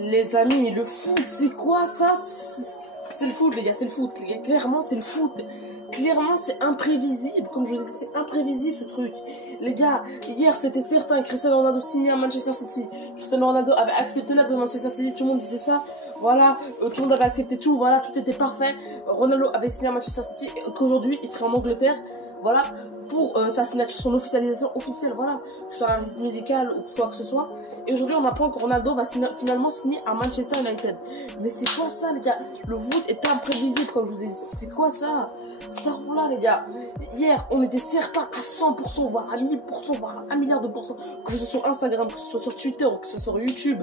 Les amis, le foot, c'est quoi ça? C'est le foot, les gars, c'est le foot. Clairement, c'est le foot. Clairement, c'est imprévisible. Comme je vous ai dit, c'est imprévisible ce truc. Les gars, hier, c'était certain. Cristiano Ronaldo signé à Manchester City. Cristiano Ronaldo avait accepté l'offre de Manchester City. Tout le monde disait ça. Voilà, tout le monde avait accepté tout. Voilà, tout était parfait. Ronaldo avait signé à Manchester City. Et qu'aujourd'hui, il serait en Angleterre. Voilà, pour sa signature, son officialisation officielle, voilà, sur la visite médicale ou quoi que ce soit. Et aujourd'hui, on apprend que Ronaldo va finalement signer à Manchester United. Mais c'est quoi ça, les gars? Le foot est imprévisible, comme je vous ai dit. C'est quoi ça? Là, les gars. Hier, on était certains à 100%, voire à 1000%, voire à 1 milliard de pourcents, que ce soit sur Instagram, que ce soit sur Twitter, que ce soit sur YouTube.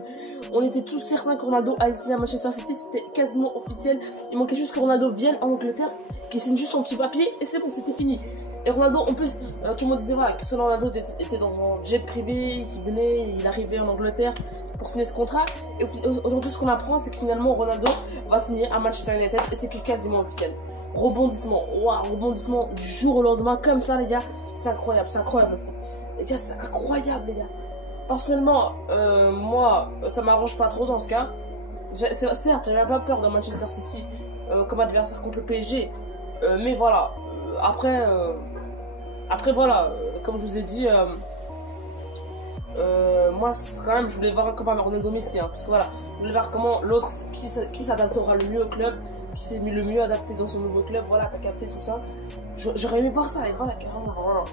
On était tous certains que Ronaldo allait signer à Manchester City. C'était quasiment officiel. Il manquait juste que Ronaldo vienne en Angleterre, qu'il signe juste son petit papier, et c'est bon, c'était fini. Et Ronaldo, en plus, tout le monde disait, voilà, Cristiano Ronaldo était dans un jet privé, il venait, il arrivait en Angleterre pour signer ce contrat. Et aujourd'hui, ce qu'on apprend, c'est que finalement, Ronaldo va signer à Manchester United, et c'est quasiment officiel. Rebondissement, waouh, rebondissement du jour au lendemain, comme ça, les gars, c'est incroyable le foot. Les gars, c'est incroyable, les gars. Personnellement, moi, ça m'arrange pas trop dans ce cas. Certes, j'avais pas peur de Manchester City comme adversaire contre le PSG, mais voilà, après voilà, comme je vous ai dit, moi quand même je voulais voir comment Ronaldo Messi, hein, parce que voilà, je voulais voir comment l'autre qui s'adaptera le mieux au club, qui s'est le mieux adapté dans son nouveau club, voilà, t'as capté tout ça. J'aurais aimé voir ça, et voilà, carrément, voilà.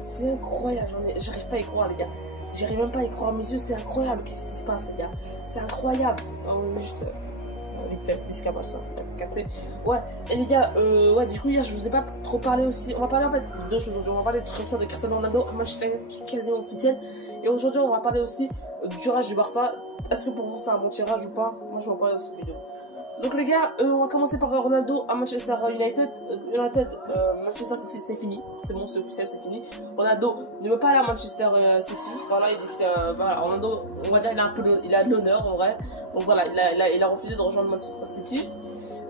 C'est incroyable, j'arrive pas à y croire, les gars. J'arrive même pas à y croire à mes yeux, c'est incroyable. Qu'est-ce qui se passe, les gars? C'est incroyable. Juste, vite fait, bisca pas ça, capté. Ouais, et les gars, ouais, du coup, hier, je vous ai pas trop parlé aussi. On va parler en fait de deux choses aujourd'hui. On va parler de transfert de Cristiano Ronaldo à Manchester United qui est quasiment officiel. Et aujourd'hui, on va parler aussi du tirage du Barça. Est-ce que pour vous, c'est un bon tirage ou pas? Moi, je vais en parler dans cette vidéo. Donc les gars, on va commencer par Ronaldo à Manchester United. Manchester City, c'est fini. C'est bon, c'est officiel, c'est fini. Ronaldo ne veut pas aller à Manchester City. Voilà, il dit que c'est... voilà, Ronaldo, on va dire il a de l'honneur en vrai. Donc voilà, il a refusé de rejoindre Manchester City.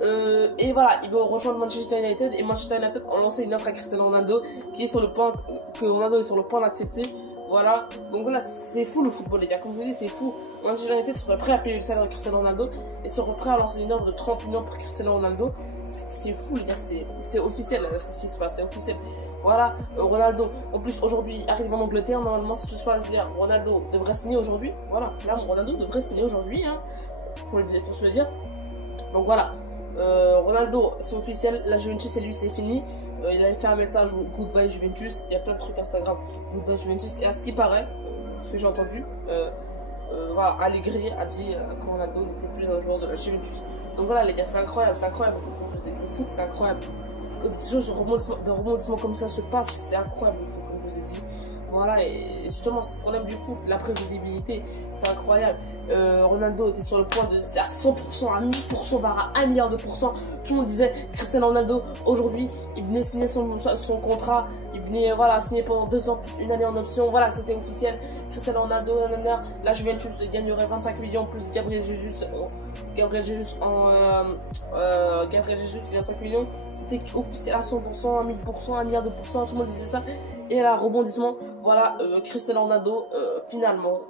Et voilà, il veut rejoindre Manchester United. Et Manchester United a lancé une offre à Cristiano Ronaldo que Ronaldo est sur le point d'accepter. Voilà, donc voilà, c'est fou le football, les gars. Comme je vous dis, c'est fou. Manchester United serait prêt à payer le salaire de Cristiano Ronaldo et serait prêt à lancer une offre de 30 millions pour Cristiano Ronaldo. C'est fou, les gars, c'est officiel, c'est ce qui se passe, c'est officiel. Voilà, Ronaldo, en plus, aujourd'hui, arrive en Angleterre. Normalement, si tout se passe bien, Ronaldo devrait signer aujourd'hui. Voilà, là, Ronaldo devrait signer aujourd'hui, hein, faut se le dire. Donc voilà, Ronaldo, c'est officiel. La Juventus, et lui, c'est fini. Il avait fait un message Goodbye Juventus. Il y a plein de trucs Instagram Goodbye Juventus. Et à ce qui paraît, ce que j'ai entendu, voilà, Allegri a dit que Ronaldo n'était plus un joueur de la Juventus. Donc voilà, les gars, c'est incroyable. Le foot, c'est incroyable. Quand des choses de rebondissement comme ça se passent, c'est incroyable le foot, comme je vous ai dit. Voilà, et justement, c'est ce qu'on aime du foot, la prévisibilité, c'est incroyable. Ronaldo était sur le point de, à 100%, à 1000%, voire à 1 milliard de pourcents. Tout le monde disait Cristiano Ronaldo, aujourd'hui, il venait signer son contrat, il venait, voilà, signer pendant 2 ans, plus 1 année en option, voilà, c'était officiel. Cristiano Ronaldo, la Juventus gagnerait 25 millions, plus Gabriel Jesus, 25 millions, c'était officiel à 100%, à 1000%, à 1 milliard de pourcents, tout le monde disait ça. Et là, rebondissement, voilà, Cristiano Ronaldo, finalement,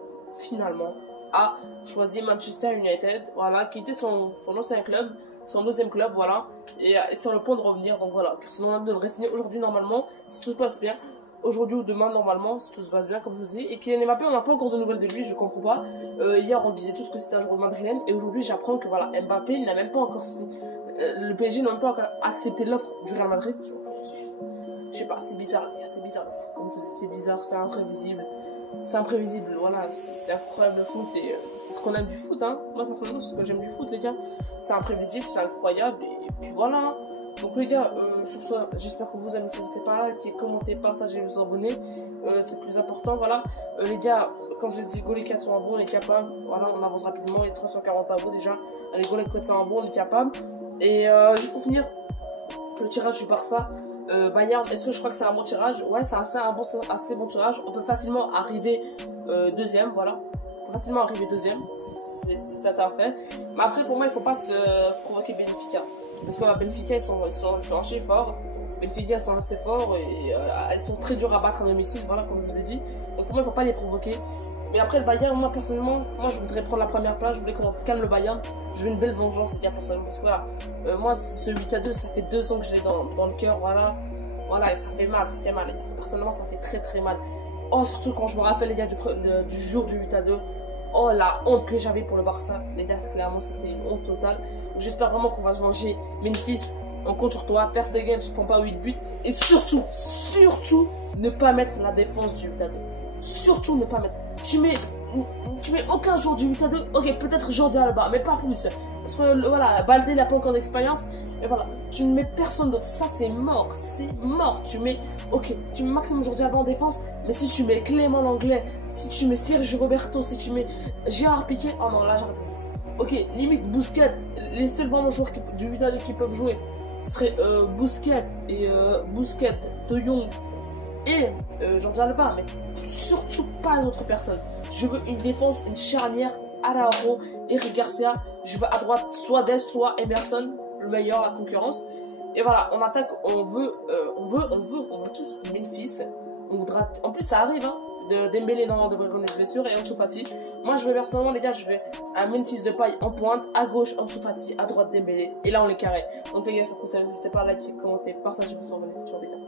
a choisi Manchester United, voilà, qui était son ancien club, son deuxième club, voilà, et sur le point de revenir. Donc voilà, Cristiano Ronaldo devrait signer aujourd'hui normalement, si tout se passe bien, aujourd'hui ou demain normalement, si tout se passe bien, comme je vous dis. Et Kylian Mbappé, on n'a pas encore de nouvelles de lui, je comprends pas. Hier, on disait tous que c'était un joueur madrilène, et aujourd'hui, j'apprends que voilà, Mbappé, il n'a même pas encore signé, le PSG n'a même pas encore accepté l'offre du Real Madrid. Je sais pas, c'est bizarre le foot, comme je vous dis, c'est bizarre, c'est imprévisible. C'est imprévisible, voilà, c'est incroyable le foot et c'est ce qu'on aime du foot, hein. Moi, personnellement, c'est ce que j'aime du foot, les gars. C'est imprévisible, c'est incroyable et puis voilà. Hein. Donc, les gars, sur ça, j'espère que vous aimez. N'hésitez pas à liker, commenter, partager, vous abonner. C'est le plus important, voilà. Les gars, comme je dis, go les 4 sont un bon, on est capable. Voilà, on avance rapidement, il y a 340 abos déjà. Allez, go les 4 sont un bon, on est capable. Et juste pour finir, le tirage du Barça. Bayern, est-ce que je crois que c'est un bon tirage? Ouais, c'est assez bon tirage. On peut facilement arriver deuxième, voilà. On peut facilement arriver deuxième, c'est ça qu'a fait. Mais après, pour moi, il faut pas se provoquer Benfica. Parce que Benfica, ils sont archi forts. Benfica, elles sont assez forts et elles sont très dures à battre à domicile, voilà, comme je vous ai dit. Donc pour moi, il ne faut pas les provoquer. Mais après, le Bayern, moi personnellement, moi je voudrais prendre la première place, je voulais qu'on calme le Bayern. Je veux une belle vengeance, les gars, personnellement. Parce que voilà, moi, ce 8-2, ça fait 2 ans que je l'ai dans le cœur, voilà. Voilà, et ça fait mal, les gars. Personnellement, ça fait très très mal. Oh, surtout quand je me rappelle, les gars, du jour du 8-2. Oh, la honte que j'avais pour le Barça. Les gars, clairement, c'était une honte totale. J'espère vraiment qu'on va se venger. Memphis, on compte sur toi. Ter Stegen, je prends pas 8 buts. Et surtout, ne pas mettre la défense du 8-2. Surtout ne pas mettre. Tu mets aucun jour du 8-2. Ok, peut-être Jordi Alba, mais pas plus. Parce que voilà, Baldé n'a pas encore d'expérience. Et voilà, tu ne mets personne d'autre. Ça, c'est mort. C'est mort. Tu mets maximum Jordi Alba en défense. Mais si tu mets Clément Langlais, si tu mets Sergio Roberto, si tu mets Gérard Piqué. Oh non, là, j'arrive. Ok, limite Busquets. Les seuls vraiment joueurs du 8-2 qui peuvent jouer, ce serait Busquets et Busquets, De Jong et Jordi Alba. Mais surtout pas d'autres personnes. Je veux une défense, une charnière, Araujo, Eric Garcia. Je veux à droite soit Dest, soit Emerson, le meilleur, la concurrence. Et voilà, on attaque, on veut tous Memphis. On voudra, en plus ça arrive, hein, Dembélé normalement devrait revenir de blessure et Ansu Fati. Moi je veux personnellement, les gars, je veux un Memphis de paille en pointe, à gauche Ansu Fati, à droite Dembélé. Et là on est carré. Donc les gars, j'espère que vous avez, n'hésitez pas à liker, commenter, partager pour vous abonner. Ciao les gars.